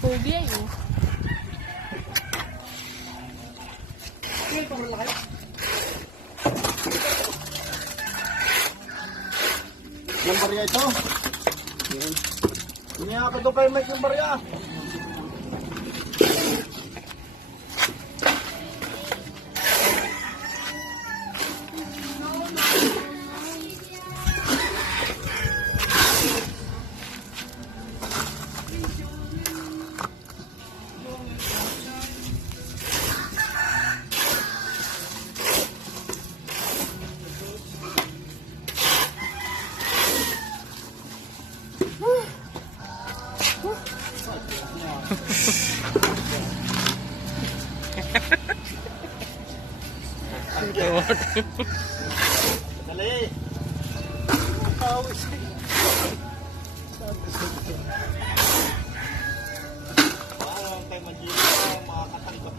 Pogi ay oh. Yung barya ito. Hindi nga doon kayo may yung barya. Dali. Tawis. Parang tayo mag-iwa, makakatanggap.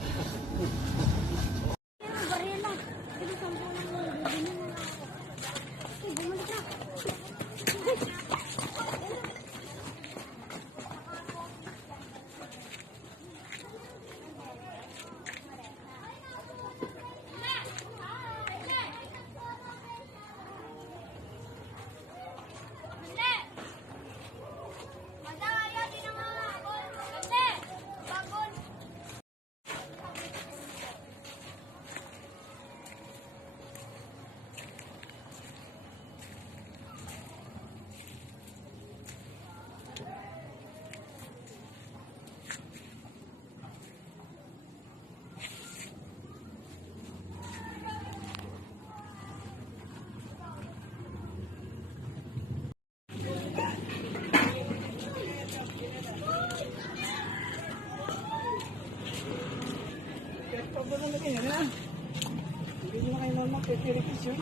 Hindi na kayo naman pipirikis yun.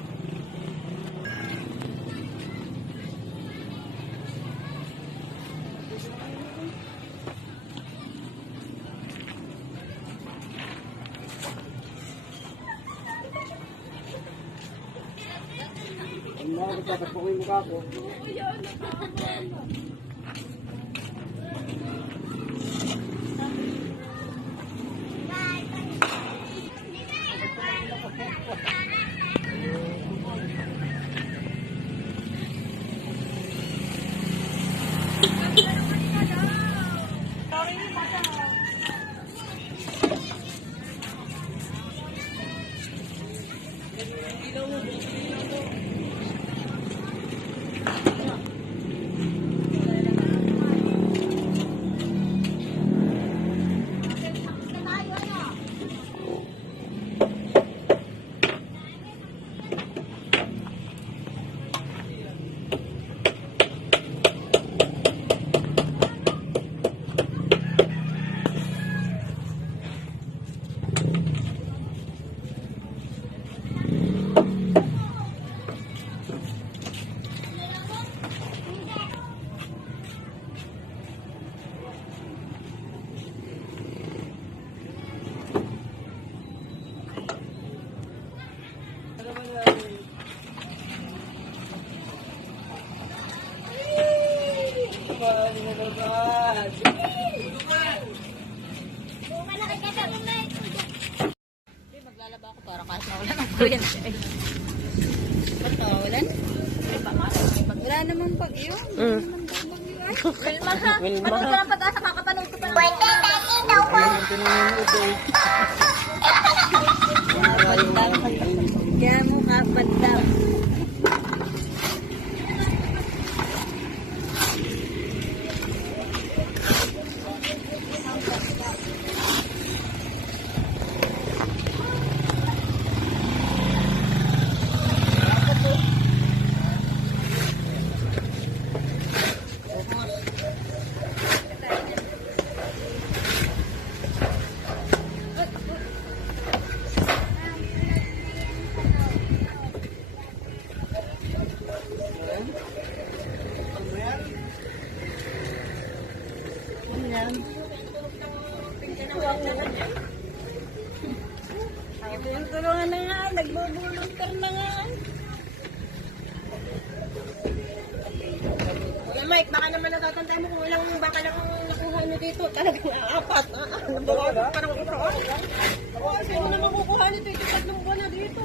Ang mga magkakasok yung mukha ko. Maglalaba ako para kahit mawalan ang kuryente. Ba't nawawalan? Wala naman bagyo. Wilma ha? Panood ka ng pag-asa, kakapanood ko pa lang. Pwede natin daw po. Kaya mo kapandang. Tulungan na nga, nagbubuluntar na nga. Kuya Mike, baka naman natatantay mo kung ilang baka lang nakuha nyo dito. Talagang apat. Nabawasan pa ng ito. Kasi mo na makukuha nyo dito. 3 buwan na dito.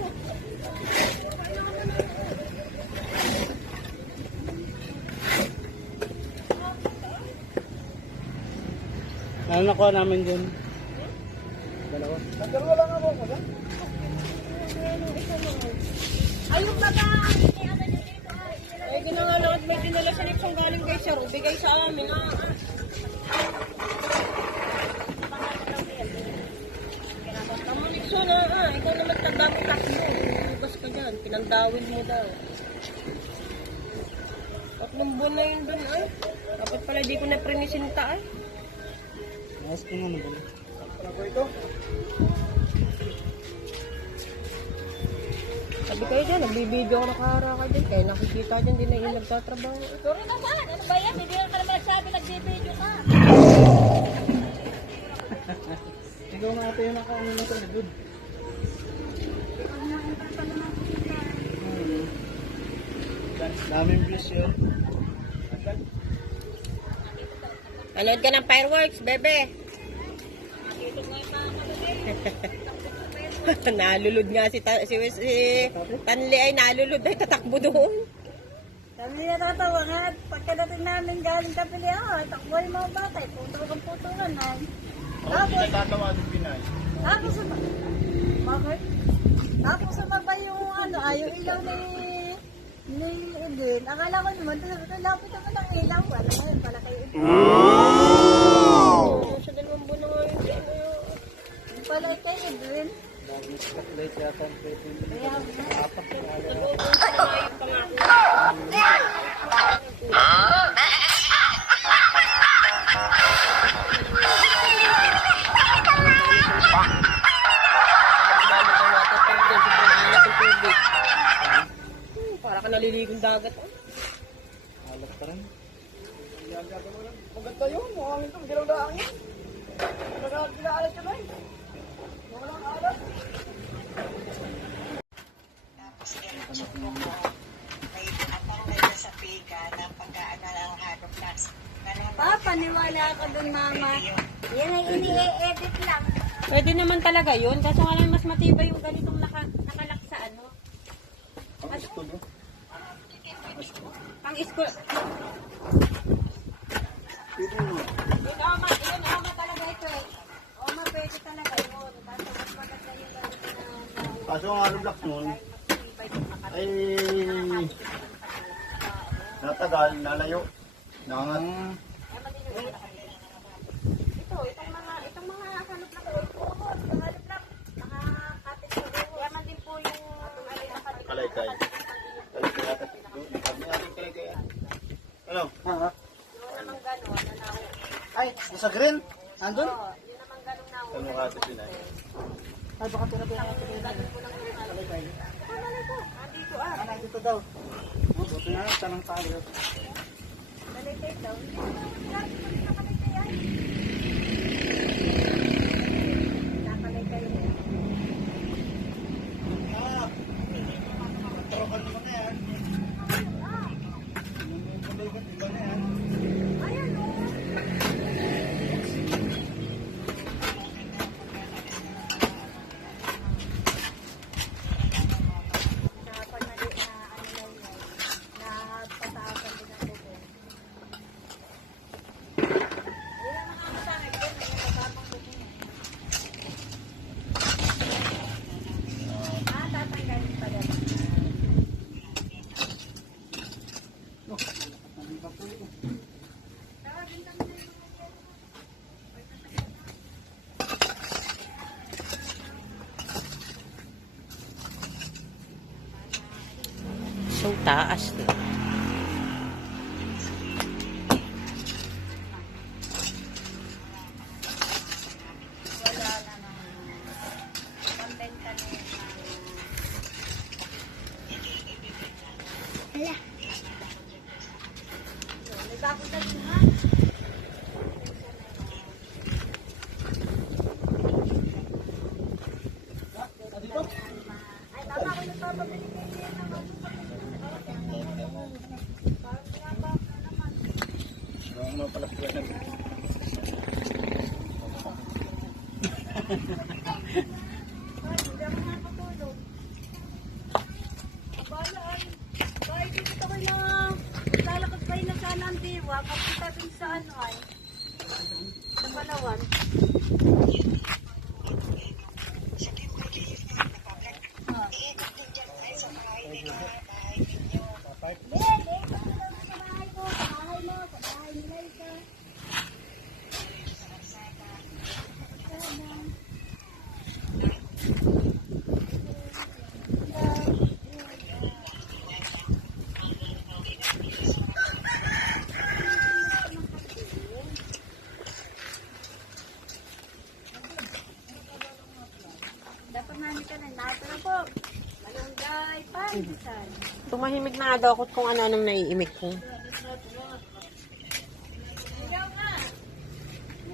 Ano nakuha namin dyan? Dalawa. Dalawa lang ako. Ayun ba ba? Ay, ginawa lang at may dinala sa Nixon galing kay Sir. Bigay sa amin. Tama Nixon ikaw naman tanda mo takbo. Lumabas ka dyan. Pinandawin mo daw. 3 buwan na yun dun Dapat pala di ko na prinisinta Ayos ko nga naman. Ako ito. Sabi kayo dyan, nagbibideo ako nakahara ka dyan. Kaya nakikita dyan, di na yung nagtatrabaho. Sorry naman, ano ba yan? Hindi ka naman nagsabi, nagbibideo ka. Ikaw nga ito yung nakaano na ito. Good. Daming views yun. Manood ka ng fireworks, bebe. Nalulod nga si Tanli ay nalulod ay tatakbo doon. Kami natatawa nga, pagkadating namin galing kapili takbo yung mga bata, putukan na. Tapos, natatawa din Pinay. Tapos, bakit? Tapos sumabay yung ayaw ilaw ni Edwin. Akala ko naman, lapit naman ang ilaw. Wala ngayon pala kay Edwin. Sa 2 buwan na ngayon. Yung pala kay Edwin. Daming spotlight yata ang pwede. Kaya, Apak na alam. Nag-uusap na nga yung pangako. Para ka naliligong dagat. Alat pa rin. Maganda yun. Mukhang ito. Galaw na ang yun. Nagkakaalat ka na eh. Walang alat. Tapos suko ko, may tinatanggal na sa pika ng pag-aaral ang haloplast. paniwala ka dun, mama. Yan ay ini-edit lang. Pwede naman talaga yun. Kaso nga lang mas matibay yung ganitong nakalak sa ano. Ang school mo? Pang school. Pwede mo. Yun ama talaga ito eh. Oma, pwede talaga yun. Kaso mas maganda yung ganito na Kaso ang haloblocks nun, ay natagal, nalayo. Nangan. Itong mga hanap na ko. Itong hanap na. Nakakapit ko doon. Yaman din po yung Kalaykay. Kalaykay ata. Sabi natin kalaykay. Ano? Ha? yun namang gano'n. Ay, nasa green. Andun? Yun namang gano'n na. Ano nga ito Pinay? Ay, baka pinabaya ko din. Kalaykay. Nandito ah. Nandito daw. Buti na, tanong tayo. Baliktad daw. Nakaliktad yan. Tropan mo na yan. Iba na yan. So, taas na. mga palapyanan. Kahit dito ko na lalakad kayo na sana ang diwa, kapita dun sa ano ay, sa Palawan. Iikot din dyan tayo sa bahay nila, bahay ninyo. Dapat namin ka na, nato na po. Malunggay, pandisan. Tumahimik na nga daw ako kung ano-anong naiimik ko. Ikaw nga.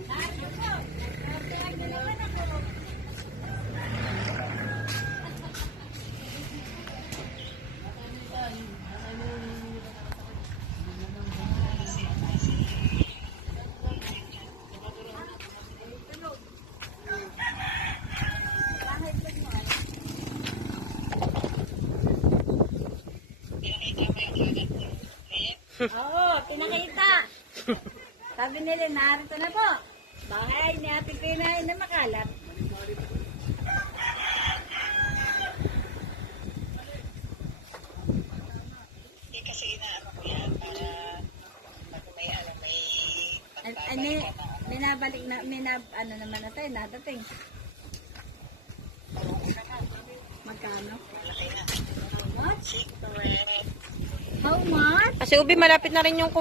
Nato po. Nagkakayag na naman ako. Oo, pinakita. Sabi nila, narito na po. Bahay ni Ate Pinay na makalat. Hindi kasi inaano ko yan para pag may ano, may Ano, may nabalik na, ano naman na tayo, nadating. Magkano? How much? How much? Kasi Ubi, malapit na rin yung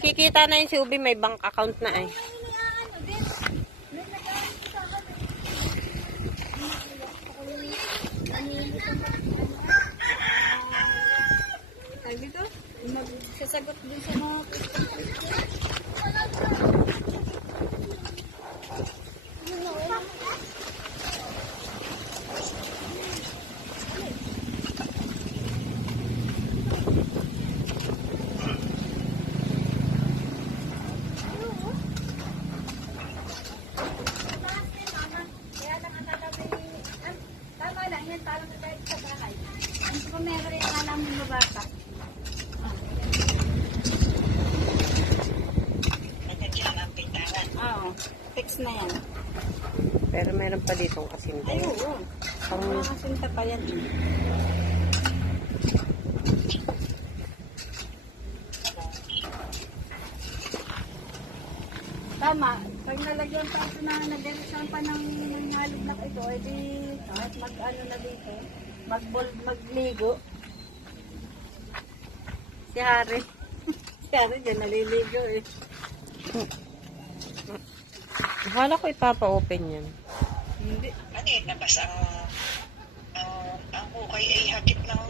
kikita na yun si Ubi, may bank account na eh. Ano din? May nag-aano sa akin. Sabi dito, magsasagot din sa mga kaya lang ang tama lang yan, parang kahit sa bahay. Ang ko meron rin ang alam ng bata. Nagkadyan ang pintaran. Oo, fix na yan. Pero meron pa ditong kasinta. Ay, oo. Mga kasinta pa yan. Tama, pag nalagyan pa ito na nagdarisan pa ng halog na ito, edi kahit mag-ano na dito, magligo. Si Harry. Si Harry dyan naliligo eh. Akala ko ipapa-open yan. Hindi. Ano yun, nabas ang hukay ay hakit ng